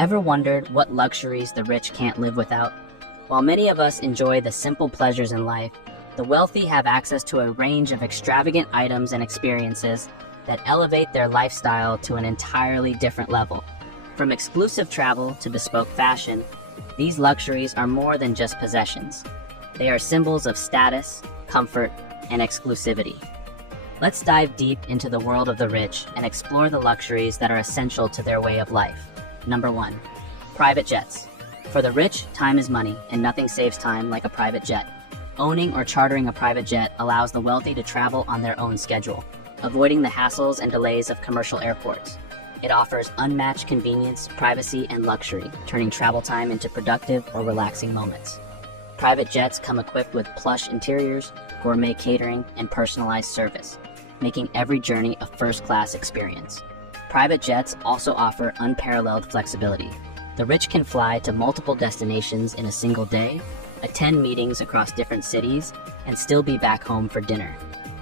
Ever wondered what luxuries the rich can't live without? While many of us enjoy the simple pleasures in life, the wealthy have access to a range of extravagant items and experiences that elevate their lifestyle to an entirely different level. From exclusive travel to bespoke fashion, these luxuries are more than just possessions. They are symbols of status, comfort, and exclusivity. Let's dive deep into the world of the rich and explore the luxuries that are essential to their way of life. Number 1. Private jets. For the rich, time is money, and nothing saves time like a private jet. Owning or chartering a private jet allows the wealthy to travel on their own schedule, avoiding the hassles and delays of commercial airports. It offers unmatched convenience, privacy, and luxury, turning travel time into productive or relaxing moments. Private jets come equipped with plush interiors, gourmet catering, and personalized service, making every journey a first-class experience. Private jets also offer unparalleled flexibility. The rich can fly to multiple destinations in a single day, attend meetings across different cities, and still be back home for dinner.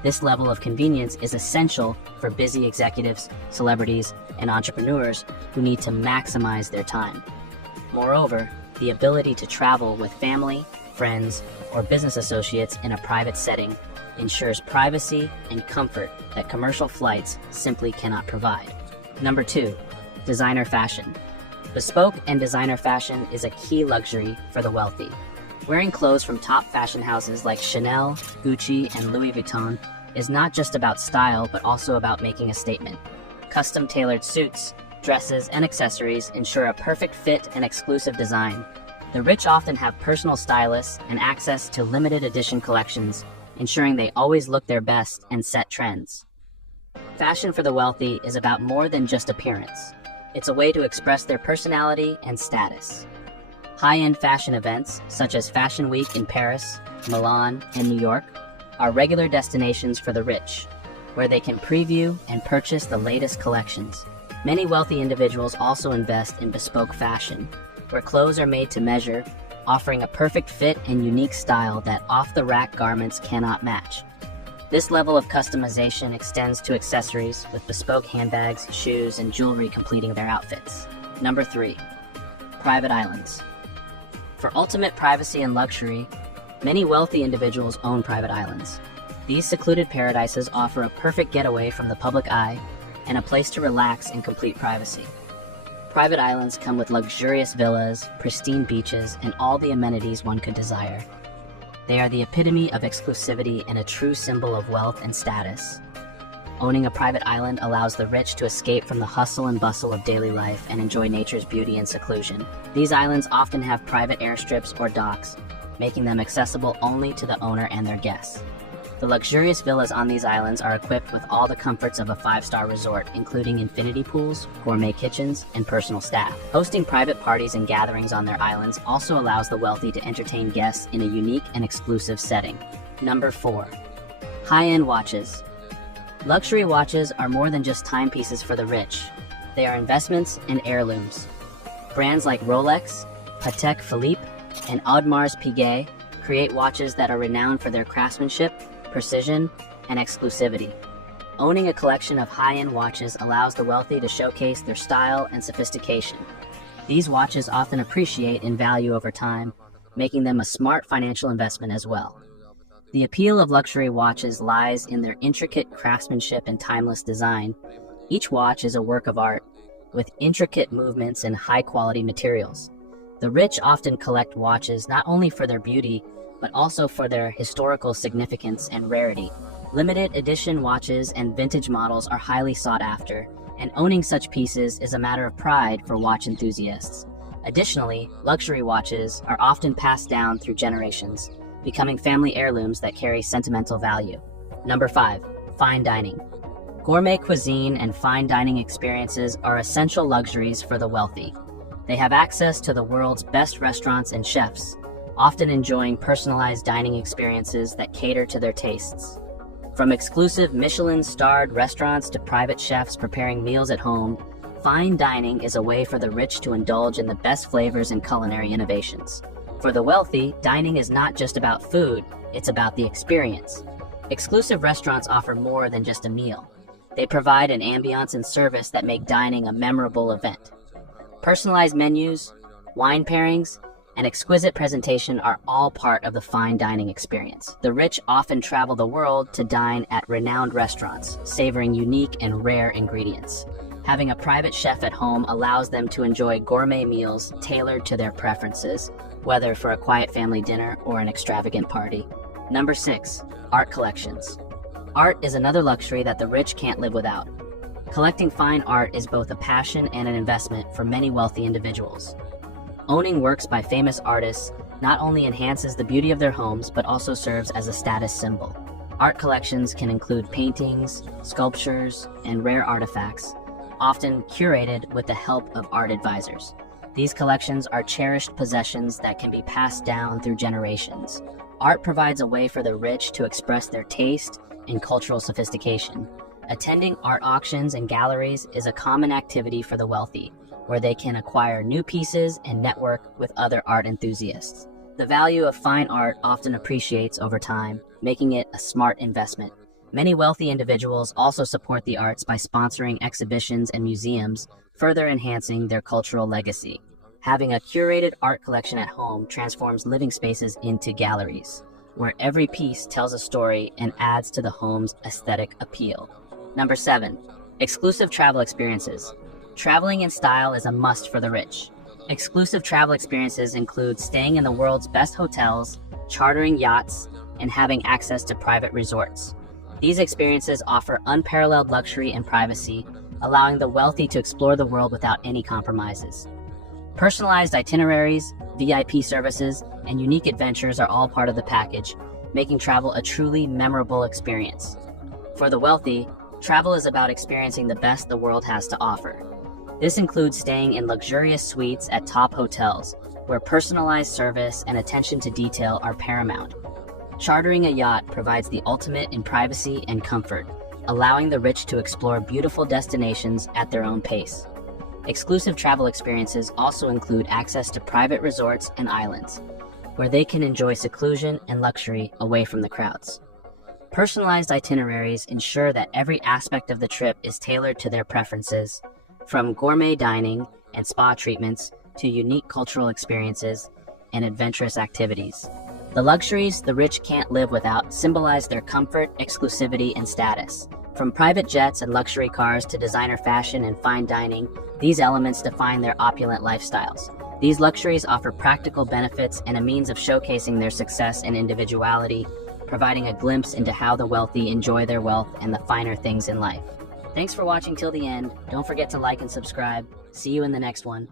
This level of convenience is essential for busy executives, celebrities, and entrepreneurs who need to maximize their time. Moreover, the ability to travel with family, friends, or business associates in a private setting ensures privacy and comfort that commercial flights simply cannot provide. Number 2. Designer fashion. Bespoke and designer fashion is a key luxury for the wealthy. Wearing clothes from top fashion houses like Chanel, Gucci, and Louis Vuitton is not just about style, but also about making a statement. Custom-tailored suits, dresses, and accessories ensure a perfect fit and exclusive design. The rich often have personal stylists and access to limited edition collections, ensuring they always look their best and set trends. Fashion for the wealthy is about more than just appearance. It's a way to express their personality and status. High-end fashion events, such as Fashion Week in Paris, Milan, and New York, are regular destinations for the rich, where they can preview and purchase the latest collections. Many wealthy individuals also invest in bespoke fashion, where clothes are made to measure, offering a perfect fit and unique style that off-the-rack garments cannot match. This level of customization extends to accessories, with bespoke handbags, shoes, and jewelry completing their outfits. Number 3. Private islands. For ultimate privacy and luxury, many wealthy individuals own private islands. These secluded paradises offer a perfect getaway from the public eye and a place to relax in complete privacy. Private islands come with luxurious villas, pristine beaches, and all the amenities one could desire. They are the epitome of exclusivity and a true symbol of wealth and status. Owning a private island allows the rich to escape from the hustle and bustle of daily life and enjoy nature's beauty and seclusion. These islands often have private airstrips or docks, making them accessible only to the owner and their guests. The luxurious villas on these islands are equipped with all the comforts of a 5-star resort, including infinity pools, gourmet kitchens, and personal staff. Hosting private parties and gatherings on their islands also allows the wealthy to entertain guests in a unique and exclusive setting. Number 4. High-end watches. Luxury watches are more than just timepieces for the rich. They are investments and heirlooms. Brands like Rolex, Patek Philippe, and Audemars Piguet create watches that are renowned for their craftsmanship, precision, and exclusivity. Owning a collection of high-end watches allows the wealthy to showcase their style and sophistication. These watches often appreciate in value over time, making them a smart financial investment as well. The appeal of luxury watches lies in their intricate craftsmanship and timeless design. Each watch is a work of art, with intricate movements and high-quality materials. The rich often collect watches not only for their beauty, but also for their historical significance and rarity. Limited edition watches and vintage models are highly sought after, and owning such pieces is a matter of pride for watch enthusiasts. Additionally, luxury watches are often passed down through generations, becoming family heirlooms that carry sentimental value. Number 5. Fine dining. Gourmet cuisine and fine dining experiences are essential luxuries for the wealthy. They have access to the world's best restaurants and chefs, often enjoying personalized dining experiences that cater to their tastes. From exclusive Michelin-starred restaurants to private chefs preparing meals at home, fine dining is a way for the rich to indulge in the best flavors and culinary innovations. For the wealthy, dining is not just about food, it's about the experience. Exclusive restaurants offer more than just a meal. They provide an ambiance and service that make dining a memorable event. Personalized menus, wine pairings, and exquisite presentation are all part of the fine dining experience. The rich often travel the world to dine at renowned restaurants, savoring unique and rare ingredients. Having a private chef at home allows them to enjoy gourmet meals tailored to their preferences, whether for a quiet family dinner or an extravagant party. Number 6, art collections. Art is another luxury that the rich can't live without. Collecting fine art is both a passion and an investment for many wealthy individuals. Owning works by famous artists not only enhances the beauty of their homes, but also serves as a status symbol. Art collections can include paintings, sculptures, and rare artifacts, often curated with the help of art advisors. These collections are cherished possessions that can be passed down through generations. Art provides a way for the rich to express their taste and cultural sophistication. Attending art auctions and galleries is a common activity for the wealthy, where they can acquire new pieces and network with other art enthusiasts. The value of fine art often appreciates over time, making it a smart investment. Many wealthy individuals also support the arts by sponsoring exhibitions and museums, further enhancing their cultural legacy. Having a curated art collection at home transforms living spaces into galleries, where every piece tells a story and adds to the home's aesthetic appeal. Number 7, exclusive travel experiences. Traveling in style is a must for the rich. Exclusive travel experiences include staying in the world's best hotels, chartering yachts, and having access to private resorts. These experiences offer unparalleled luxury and privacy, allowing the wealthy to explore the world without any compromises. Personalized itineraries, VIP services, and unique adventures are all part of the package, making travel a truly memorable experience. For the wealthy, travel is about experiencing the best the world has to offer. This includes staying in luxurious suites at top hotels, where personalized service and attention to detail are paramount. Chartering a yacht provides the ultimate in privacy and comfort, allowing the rich to explore beautiful destinations at their own pace. Exclusive travel experiences also include access to private resorts and islands, where they can enjoy seclusion and luxury away from the crowds. Personalized itineraries ensure that every aspect of the trip is tailored to their preferences, from gourmet dining and spa treatments to unique cultural experiences and adventurous activities. The luxuries the rich can't live without symbolize their comfort, exclusivity, and status. From private jets and luxury cars to designer fashion and fine dining, these elements define their opulent lifestyles. These luxuries offer practical benefits and a means of showcasing their success and individuality, providing a glimpse into how the wealthy enjoy their wealth and the finer things in life. Thanks for watching till the end. Don't forget to like and subscribe. See you in the next one.